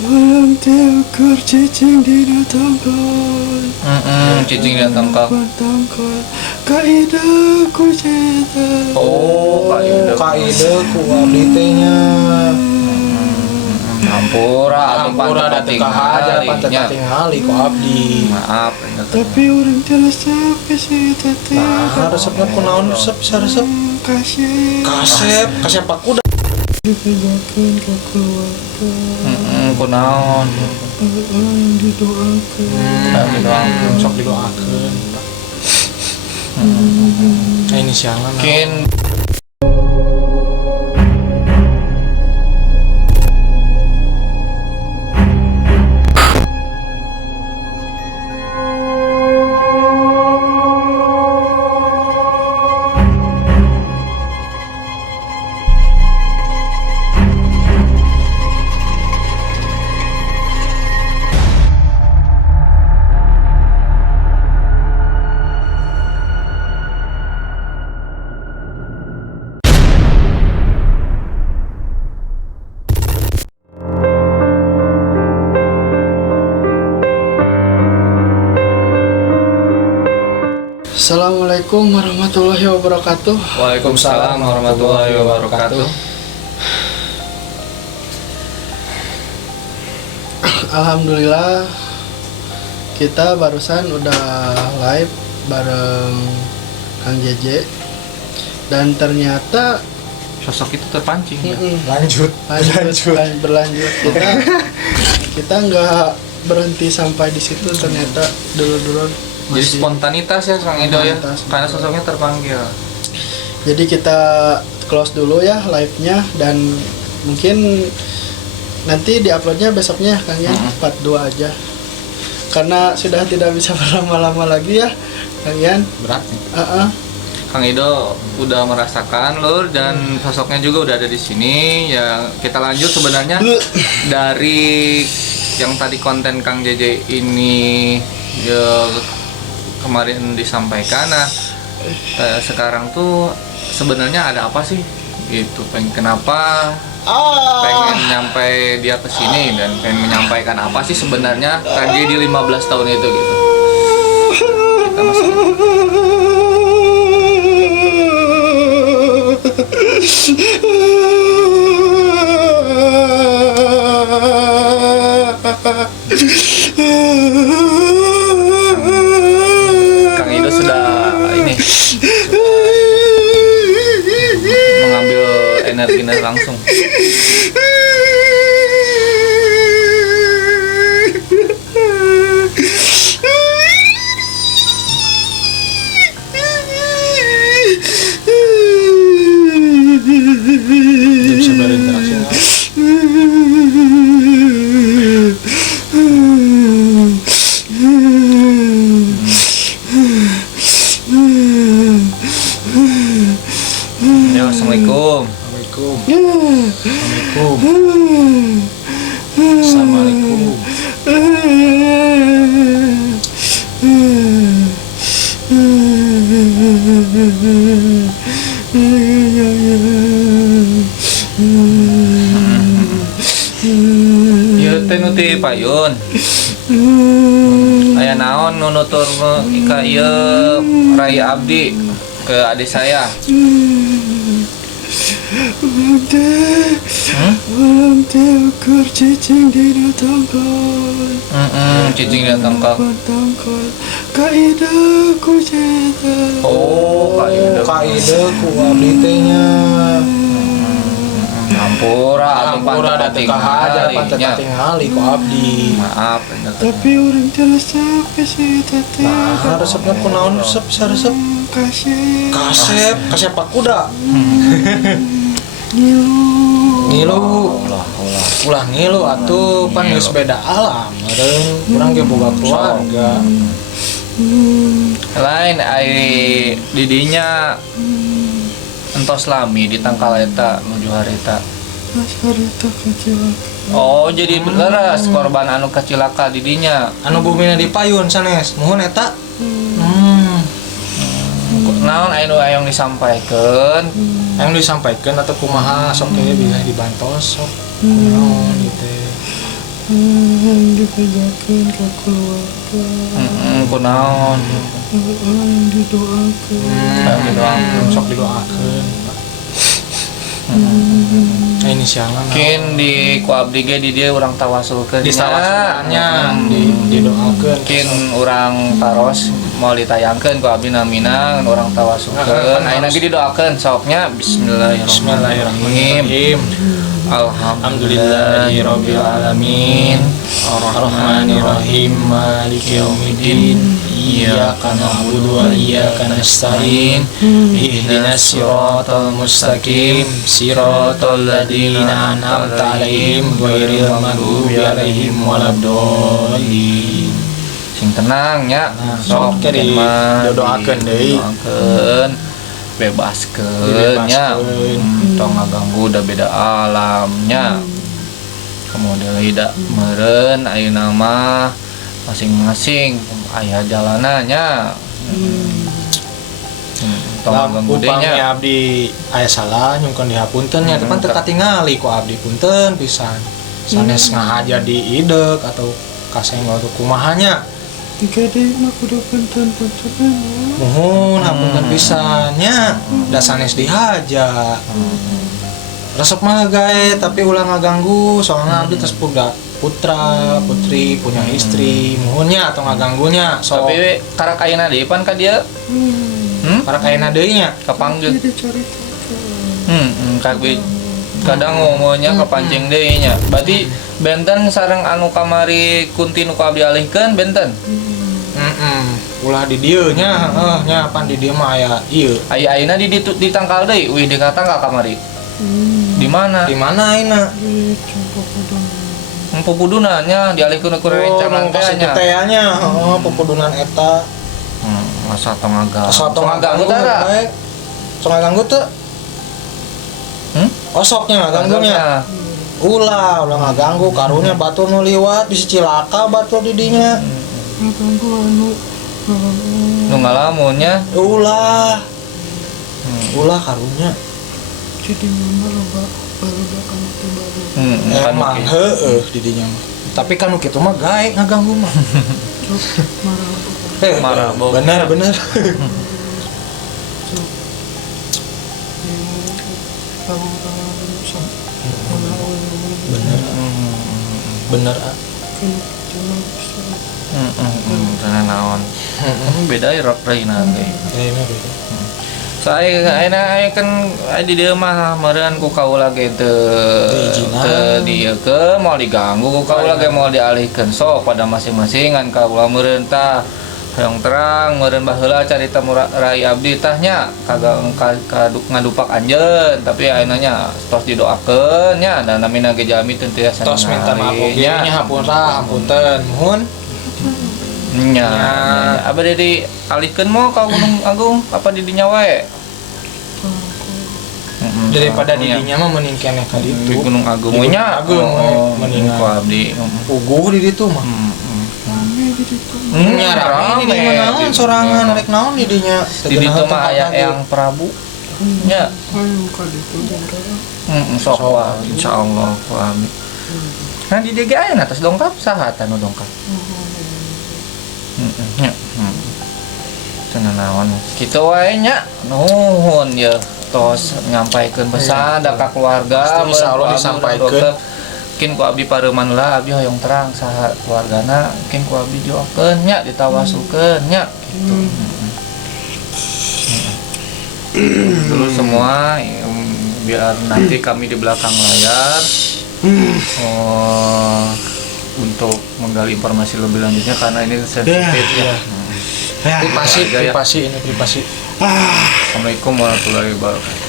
Malam tegukur cicing di tangkal. Cicing di tangkal. Kaidah ku cinta. Oh, kaidah ku abdi teh nya. Hampura aja pantat tingali ku abdi. Maaf. Tapi orang jelas sampai si tete. Nah, resepnya kunaon resep bisa resep. Kasep aku dah. Dikerjakan ke keluarga. Kunaon. Yang didoakan. Sok didoakeun. Inisialna Mungkin Assalamualaikum warahmatullahi wabarakatuh. Waalaikumsalam warahmatullahi wabarakatuh. Alhamdulillah kita barusan udah live bareng Kang JJ dan ternyata Sosok itu terpancing. lanjut. Berlanjut kita nggak berhenti sampai di situ, ternyata dulu Jadi spontanitas ya Kang Ido ya, Spontanitas. karena sosoknya terpanggil. Jadi kita close dulu ya live-nya, dan mungkin nanti diuploadnya besoknya Kang ya, part 2 aja. Karena sudah tidak bisa berlama-lama lagi ya Kang Yan. Berat. Kang Ido udah merasakan lur, dan sosoknya juga udah ada di sini. Ya kita lanjut sebenarnya dari yang tadi konten Kang JJ ini ya kemarin disampaikan. Nah sekarang tuh sebenarnya ada apa sih gitu, kenapa pengen nyampe dia ke sini dan pengen menyampaikan apa sih sebenarnya tragedi 15 tahun itu gitu. Kita masuk. Kang Ido sudah ini mengambil energinya langsung. Bisa berinteraksi nggak? Ya, assalamualaikum. Assalamualaikum. Ieu teh nu ti payun. Aya naon nu nutur ka ieu rai abdi ke adik saya. Malam tegukur cicing di tangkal. Cicing di tangkal. Kaidah ku cinta. Oh, Kaidah ku abdi teh nya. Hampura Aja pantat tingali ku abdi. Maaf. Tapi orang jelas sampai si tete. Nah, resepnya kunaon resep bisa resep. Kasep aku dah. Ngilu. Ulah ngilu atuh pan geus beda alam. Meureun urang ge boga keluarga. Lain ai didinya entos lami di tangkal eta nuju harita. Harita kecelakaan. Oh, jadi beneras korban anu kecilaka didinya. Anu bumina di payun sanes. Muhun eta. Naon anu ayong disampaikeun? Yang disampaikan atau kumaha sok ge bisa dibantos sok. Naon ieu teh. ajakan ke keluarga kunaon yang didoakan didoakeun sok didoakeun inisialna mungkin di ku abdi ge di dieu urang tawasulkeun di sawasulnya didoakeun mungkin urang taros mau ditayangkeun ku abdi namina urang tawasulkeun ayeuna ge didoakeun soknya bismillahirrahmanirrahim alhamdulillahirabbil alamin arrahmanirrahim maliki yaumiddin iyyaka na'budu wa iyyaka nasta'in ihdinas siratal mustaqim siratal ladzina an'amta 'alaihim ghairil maghdubi 'alaihim waladdallin sing tenang nya sok doakeun deui bebaskeun nya tong ngaganggu da beda alamnya kemudian ida meureun ayeuna mah masing-masing aya jalananya tong ngaganggu deui nya abdi aya salah nyungkeun dihapunten nya tepan teu katingali ku abdi punten pisan sanes ngahaja di idek atau kasenggol atau kumahanya jika deui mah kudu punten mohon hapunten pisannya da sanes dihaja resep mah gawe tapi ulah ngaganggu soalnya abdi tes putra putri punya istri mohonnya atau ngaganggunya so tapi karak ayeuna deui pan ka dieu karak ayeuna deui nya kapanggeuh kadang ngomongnya kepancing deui nya berarti benten sareng anu kamari kunti nu ku abdi alihkeun benten ulah di dieu nya nya pan di dieu mah aya ieu ayeuna di tangkal deui wih di katangkal kamari di mana ayeuna pupuduna nya dialihkeun ku rencana teh nya pupudunan eta masa tong ngaganggu tara sok ngaganggu teu osoknya ngaganggunya ulah ngaganggu karunya batur nu liwat bisa cilaka batur di dinya ngaganggu anu nu ngalamunnya ulah karunya jadi mama loba barudak anu baru emang heueuh di dinya tapi kan kitu mah gawe ngaganggu mah marabok bener bener sana naon beda ya rok reina ge saya kan di dieu mah meureun ku kaula ge teu dieu ke mau diganggu ku kaula ge mau dialihkeun sok pada masing-masing ngan kaula meureun tah hoyong terang meureun baheula carita rai abdi tah nya kagak ngadupak anjeun tapi ayeuna nya tos didoakeun nya dan namina ge jalmi teu tiasa tos minta maaf nya hapunten mohon nya abah di alihkeun moal ka Gunung Agung apa di dinya wae daripada di dinya mah mending keneh ka ditu di Gunung Agung nya mending ku abdi uguh di ditu mah nya rame di dinya naon sorangan rek naon di dinya di ditu mah aya Eyang Prabu nya sok wae insyaallah ku abdi nah di dieu ge aya atas dongkap saha anu dongkap cenah naon kitu wae nya nuhun ya tos nyampaikeun pesan da ka keluarga insyaallah disampaikeun mungkin ku abdi pareuman lah abdi hoyong terang saha keluargana mungkin ku abdi joakeun nya ditawasulkeun nya kitu terus semua biar nanti kami di belakang layar untuk menggali informasi lebih lanjutnya karena ini sensitif ya. Privasi ini privasi. Assalamualaikum warahmatullahi wabarakatuh.